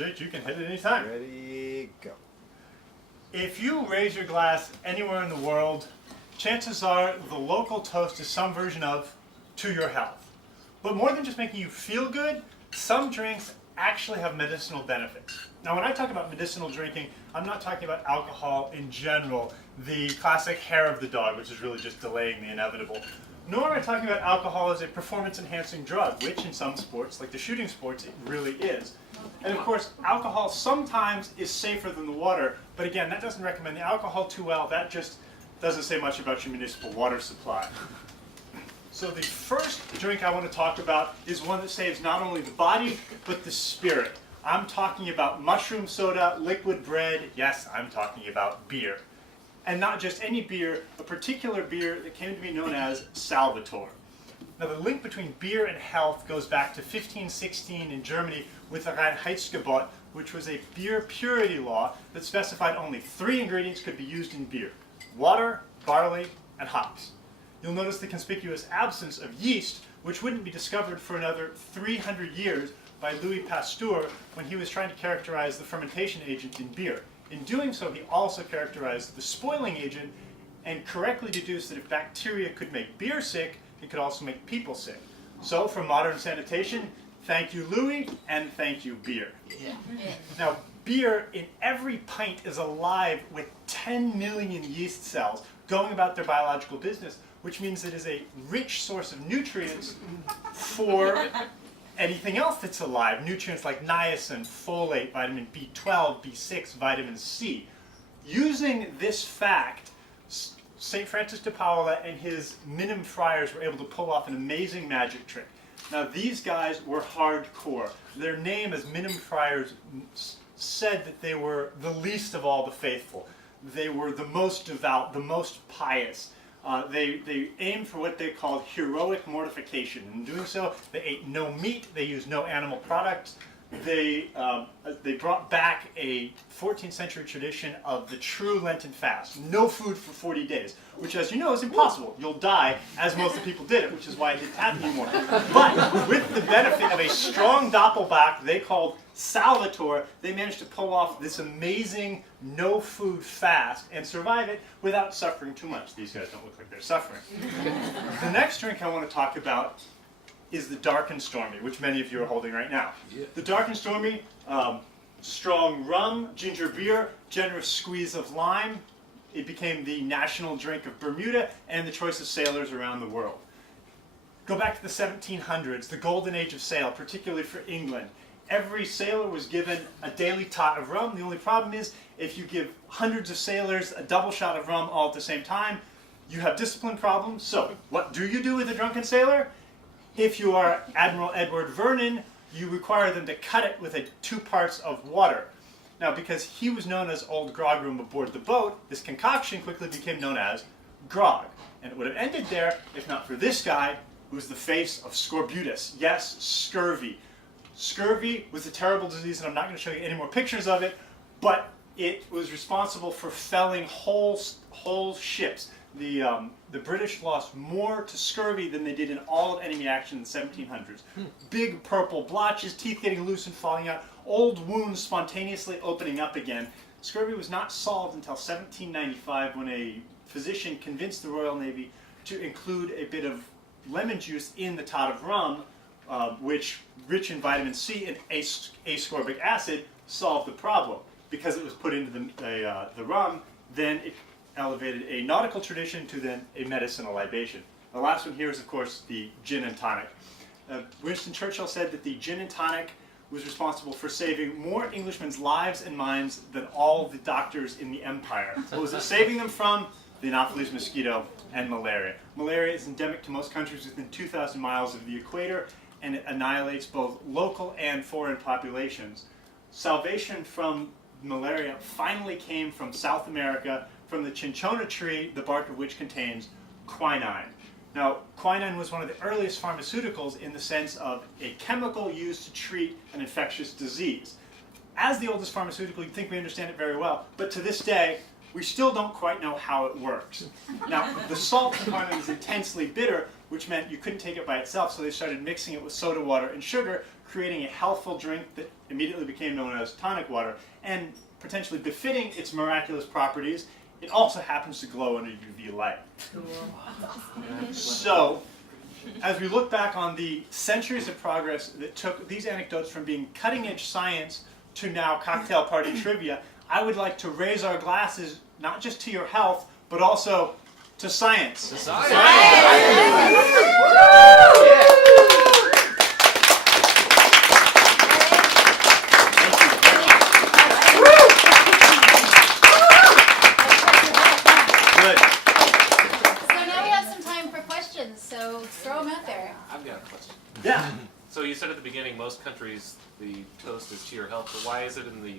Jake, you can hit it anytime. Ready, go. If you raise your glass anywhere in the world, chances are the local toast is some version of "to your health." But more than just making you feel good, some drinks actually have medicinal benefits. Now, when I talk about medicinal drinking, I'm not talking about alcohol in general, the classic hair of the dog, which is really just delaying the inevitable. Nor am I talking about alcohol as a performance-enhancing drug, which in some sports, like the shooting sports, it really is. And of course, alcohol sometimes is safer than the water, but again, that doesn't recommend the alcohol too well. That just doesn't say much about your municipal water supply. So the first drink I want to talk about is one that saves not only the body, but the spirit. I'm talking about mushroom soda, liquid bread, yes, I'm talking about beer. And not just any beer, a particular beer that came to be known as Salvatore. Now the link between beer and health goes back to 1516 in Germany with the Reinheitsgebot, which was a beer purity law that specified only 3 ingredients could be used in beer: water, barley, and hops. You'll notice the conspicuous absence of yeast, which wouldn't be discovered for another 300 years by Louis Pasteur when he was trying to characterize the fermentation agent in beer. In doing so, he also characterized the spoiling agent and correctly deduced that if bacteria could make beer sick, it could also make people sick. So, for modern sanitation, thank you Louis, and thank you beer. Yeah. Now, beer in every pint is alive with 10 million yeast cells going about their biological business, which means it is a rich source of nutrients for anything else that's alive. Nutrients like niacin, folate, vitamin B12, B6, vitamin C. Using this fact, St. Francis de Paula and his Minim friars were able to pull off an amazing magic trick. Now these guys were hardcore. Their name as Minim friars said that they were the least of all the faithful. They were the most devout, the most pious. They aimed for what they called heroic mortification. In doing so, they ate no meat, they used no animal products. They brought back a 14th century tradition of the true Lenten fast. No food for 40 days, which, as you know, is impossible. You'll die, as most of the people did it, which is why it didn't happen anymore. But with the benefit of a strong Doppelbock they called Salvatore, they managed to pull off this amazing no-food fast and survive it without suffering too much. These guys don't look like they're suffering. The next drink I want to talk about is the Dark and Stormy, which many of you are holding right now. Yeah. The Dark and Stormy, strong rum, ginger beer, generous squeeze of lime. It became the national drink of Bermuda and the choice of sailors around the world. Go back to the 1700s, the golden age of sail, particularly for England. Every sailor was given a daily tot of rum. The only problem is, if you give hundreds of sailors a double shot of rum all at the same time, you have discipline problems. So, what do you do with a drunken sailor? If you are Admiral Edward Vernon, you require them to cut it with 2 parts of water. Now, because he was known as Old Grogroom aboard the boat, this concoction quickly became known as grog. And it would have ended there if not for this guy, who was the face of scorbutus. Yes, scurvy. Scurvy was a terrible disease, and I'm not going to show you any more pictures of it, but it was responsible for felling whole ships. The British lost more to scurvy than they did in all of enemy action in the 1700s. Big purple blotches, teeth getting loose and falling out, old wounds spontaneously opening up again. Scurvy was not solved until 1795 when a physician convinced the Royal Navy to include a bit of lemon juice in the tot of rum, which, rich in vitamin C and ascorbic acid, solved the problem. Because it was put into the rum, then it elevated a nautical tradition to then a medicinal libation. The last one here is, of course, the gin and tonic. Winston Churchill said that the gin and tonic was responsible for saving more Englishmen lives and minds than all the doctors in the empire. What was it saving them from? The Anopheles mosquito and malaria. Malaria is endemic to most countries within 2,000 miles of the equator, and it annihilates both local and foreign populations. Salvation from malaria finally came from South America, from the cinchona tree, the bark of which contains quinine. Now, quinine was one of the earliest pharmaceuticals in the sense of a chemical used to treat an infectious disease. As the oldest pharmaceutical, you'd think we understand it very well, but to this day, we still don't quite know how it works. Now, the salt of quinine is intensely bitter, which meant you couldn't take it by itself, so they started mixing it with soda water and sugar, creating a healthful drink that immediately became known as tonic water, and potentially befitting its miraculous properties, it also happens to glow under UV light. So, as we look back on the centuries of progress that took these anecdotes from being cutting-edge science to now cocktail party trivia, I would like to raise our glasses not just to your health, but also to science. To science! Yeah. So you said at the beginning, most countries, the toast is to your health, but why is it in the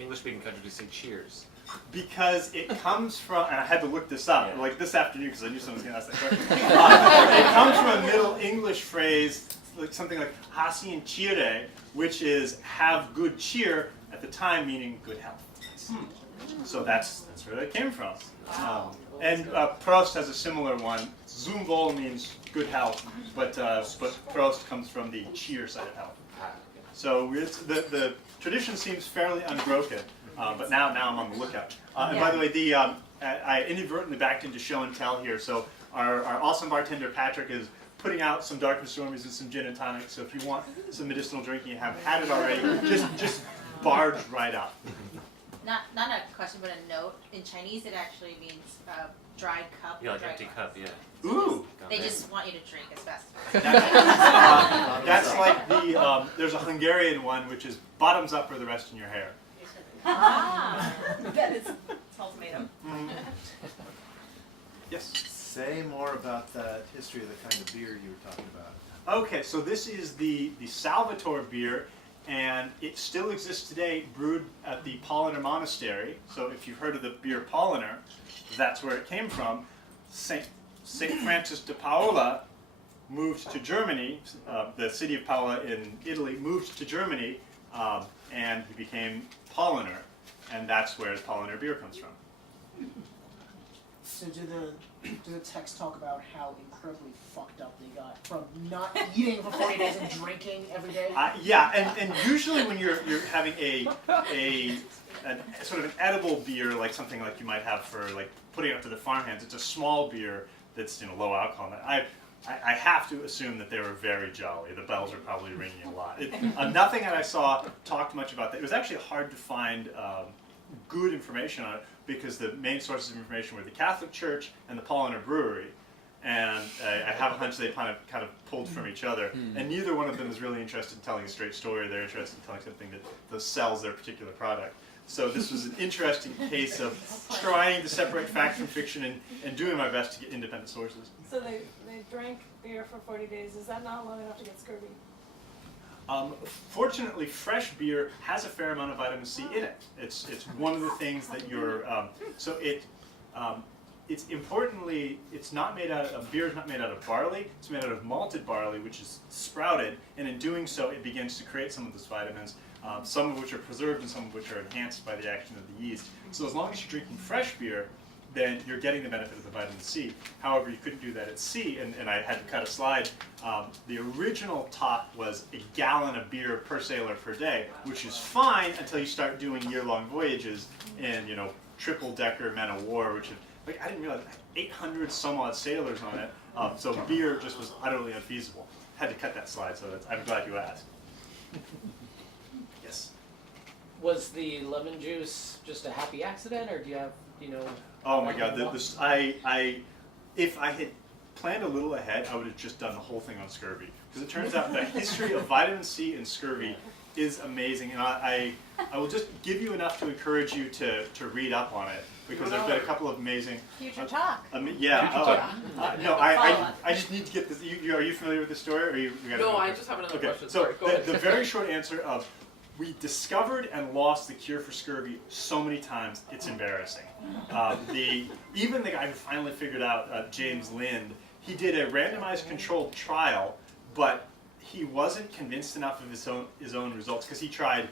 English-speaking countries we say cheers? Because it comes from, and I had to look this up, like this afternoon, because I knew someone was going to ask that question. It comes from a Middle English phrase, like something like hasi and chire, which is have good cheer, at the time meaning good health. So that's where that came from. And Prost has a similar one. Zum Wohl means good health, but Prost comes from the cheer side of health. So it's, the tradition seems fairly unbroken, but now I'm on the lookout. And by the way, I inadvertently backed into show and tell here. So our awesome bartender Patrick is putting out some Dark and Stormies and some gin and tonic. So if you want some medicinal drinking, you haven't had it already, just barge right up. Not a question, but a note. In Chinese, it actually means dried cup. Yeah, like empty cup, yeah. Ooh! They just want you to drink as fast as possible. That's like the, there's a Hungarian one, which is bottoms up for the rest in your hair. That is ultimatum. Yes? Say more about the history of the kind of beer you were talking about. Okay, so this is the Salvatore beer, and it still exists today, brewed at the Pauliner Monastery. So if you've heard of the beer Pauliner, that's where it came from. Saint Francis de Paola moved to Germany. The city of Paola in Italy moved to Germany, and he became Pauliner, and that's where Pauliner beer comes from. So do the texts talk about how incredibly fucked up they got from not eating for 40 days and drinking every day? Yeah, and usually when you're having a sort of an edible beer, like something like you might have for like putting it up to the farmhands, it's a small beer that's low alcohol. I have to assume that they were very jolly. The bells are probably ringing a lot. Nothing that I saw talked much about that. It was actually hard to find good information on it because the main sources of information were the Catholic Church and the Pauliner Brewery. And I have a hunch they kind of pulled from each other. And neither one of them is really interested in telling a straight story. They're interested in telling something that sells their particular product. So this was an interesting case of trying to separate fact from fiction and doing my best to get independent sources. So they drank beer for 40 days. Is that not long enough to get scurvy? Fortunately, fresh beer has a fair amount of vitamin C in it. It's one of the things that you're it's importantly, it's not made out of, beer is not made out of barley, it's made out of malted barley, which is sprouted, and in doing so, it begins to create some of those vitamins, some of which are preserved and some of which are enhanced by the action of the yeast. So as long as you're drinking fresh beer, then you're getting the benefit of the vitamin C. However, you couldn't do that at sea, and I had to cut a slide. The original talk was a gallon of beer per sailor per day, which is fine until you start doing year-long voyages in, triple-decker men of war, which I didn't realize 800 some odd sailors on it. So beer just was utterly unfeasible. Had to cut that slide, so I'm glad you asked. Yes. Was the lemon juice just a happy accident, or do you have, Oh my God! If I had planned a little ahead, I would have just done the whole thing on scurvy. Because it turns out the history of vitamin C and scurvy is amazing, and I will just give you enough to encourage you to read up on it, because there's been a couple of amazing Future talk. Yeah. No, I just need to get this. Are you familiar with the story? Or you No, I just have another question. So Sorry, go ahead. the very short answer of we discovered and lost the cure for scurvy so many times, it's embarrassing. Even the guy who finally figured out, James Lind, he did a randomized controlled trial, but he wasn't convinced enough of his own results because he tried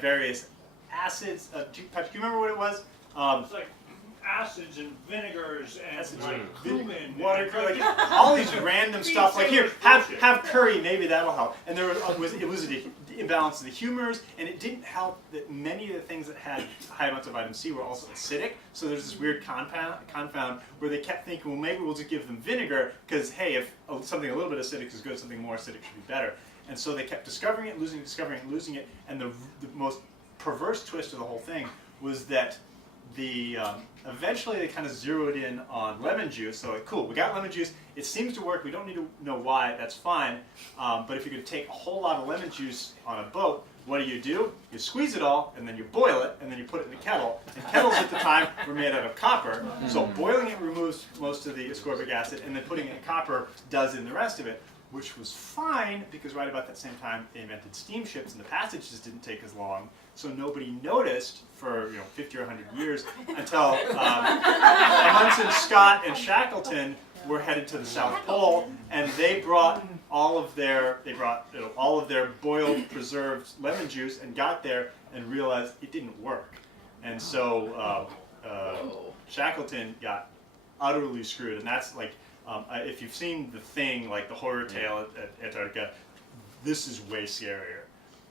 various acids. Patrick, do you remember what it was? acids and vinegars and Acids like and cumin, Water, and like all these random stuff. Like here, have curry, maybe that'll help. And there was an imbalance of the humors, and it didn't help that many of the things that had high amounts of vitamin C were also acidic. So there's this weird confound where they kept thinking, well, maybe we'll just give them vinegar because hey, if something a little bit acidic is good, something more acidic should be better. And so they kept discovering it, losing it, discovering it, losing it. And the most perverse twist of the whole thing was that eventually they kind of zeroed in on lemon juice. So like, cool, we got lemon juice. It seems to work. We don't need to know why. That's fine. But if you're going to take a whole lot of lemon juice on a boat, what do? You squeeze it all, and then you boil it, and then you put it in a kettle. And kettles at the time were made out of copper. So boiling it removes most of the ascorbic acid, and then putting it in copper does in the rest of it, which was fine because right about that same time they invented steamships, and the passages didn't take as long. So nobody noticed for 50 or 100 years until Amundsen, Scott, and Shackleton were headed to the South Pole, and they brought all of their boiled, preserved lemon juice and got there and realized it didn't work, and so Shackleton got utterly screwed. And that's like if you've seen The Thing, like the horror tale at Antarctica, this is way scarier.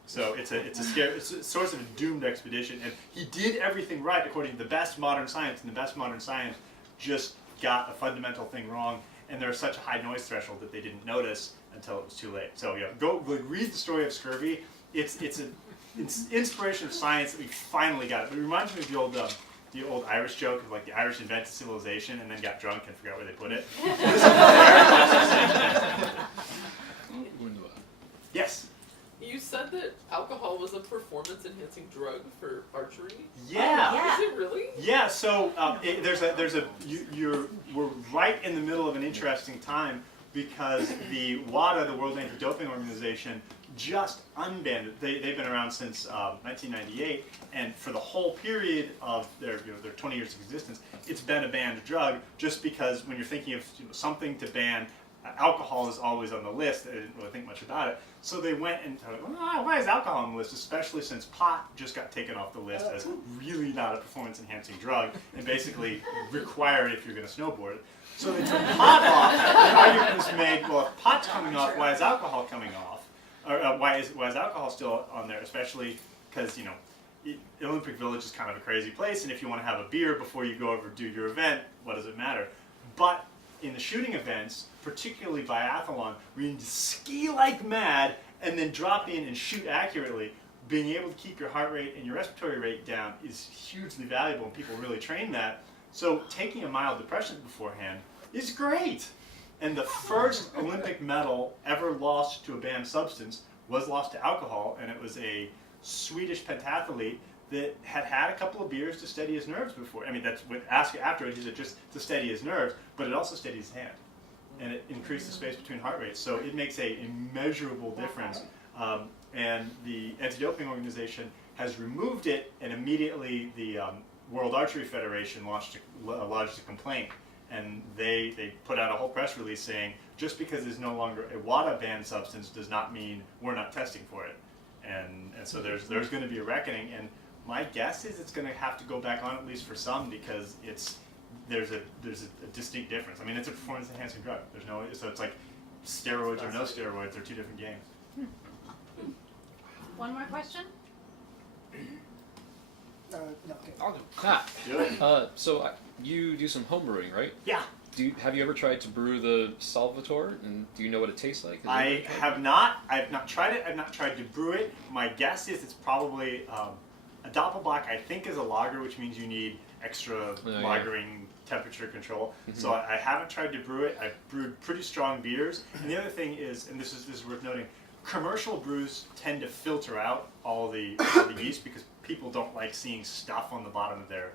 So it's a source of a doomed expedition, and he did everything right according to the best modern science, and the best modern science just got a fundamental thing wrong, and there was such a high noise threshold that they didn't notice until it was too late. So go read the story of scurvy. It's inspiration of science that we finally got it. But it reminds me of the old Irish joke of like the Irish invented civilization and then got drunk and forgot where they put it. Yes. You said that alcohol was a performance-enhancing drug for archery. Yeah. Yeah. Is it really? Yeah. So we're right in the middle of an interesting time because the WADA, the World Anti-Doping Organization, just unbanned it. They've been around since 1998, and for the whole period of their 20 years of existence, it's been a banned drug. Just because when you're thinking of something to ban, alcohol is always on the list. They didn't really think much about it. So they went and thought, well, why is alcohol on the list? Especially since pot just got taken off the list as really not a performance-enhancing drug and basically required if you're going to snowboard. So they took pot off. The argument was made, well, if pot's coming off, why is alcohol coming off? Or why is alcohol still on there? Especially because Olympic Village is kind of a crazy place, and if you want to have a beer before you go over to do your event, what does it matter? But in the shooting events, particularly biathlon, where you need to ski like mad and then drop in and shoot accurately, being able to keep your heart rate and your respiratory rate down is hugely valuable, and people really train that. So taking a mild depressant beforehand is great. And the first Olympic medal ever lost to a banned substance was lost to alcohol, and it was a Swedish pentathlete that had had a couple of beers to steady his nerves before. I mean, that's what afterwards, he said just to steady his nerves, but it also steadied his hand. And it increased the space between heart rates. So it makes a immeasurable difference. And the Anti-Doping Organization has removed it, and immediately the World Archery Federation lodged a complaint. And they put out a whole press release saying, just because there's no longer a WADA banned substance does not mean we're not testing for it. And so there's going to be a reckoning. And my guess is it's going to have to go back on, at least for some, because there's a distinct difference. I mean, it's a performance-enhancing drug. So it's like steroids or no steroids. They're two different games. One more question? No, okay. I'll do. Do it. So you do some home brewing, right? Yeah. Have you ever tried to brew the Salvatore, and do you know what it tastes like? I have not. I've not tried it. I've not tried to brew it. My guess is it's probably a Doppelbock. I think is a lager, which means you need extra lagering temperature control. Mm-hmm. So I haven't tried to brew it. I've brewed pretty strong beers. And the other thing is, and this is worth noting, commercial brews tend to filter out all the yeast because people don't like seeing stuff on the bottom of their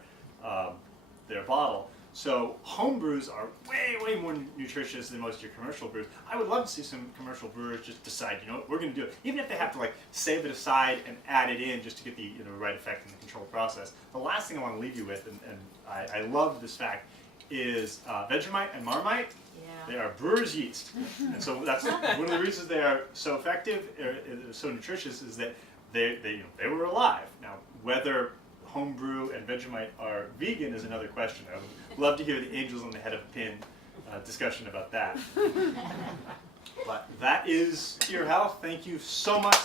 bottle. So home brews are way more nutritious than most of your commercial brews. I would love to see some commercial brewers just decide, what, we're going to do it. Even if they have to save it aside and add it in just to get the right effect in the controlled process. The last thing I want to leave you with, and I love this fact, is Vegemite and Marmite. Yeah. They are brewer's yeast. And so that's one of the reasons they are so effective, so nutritious, is that they were alive. Now, whether homebrew and Vegemite are vegan is another question. I would love to hear the angels on the head of a pin discussion about that. But that is To Your Health. Thank you so much.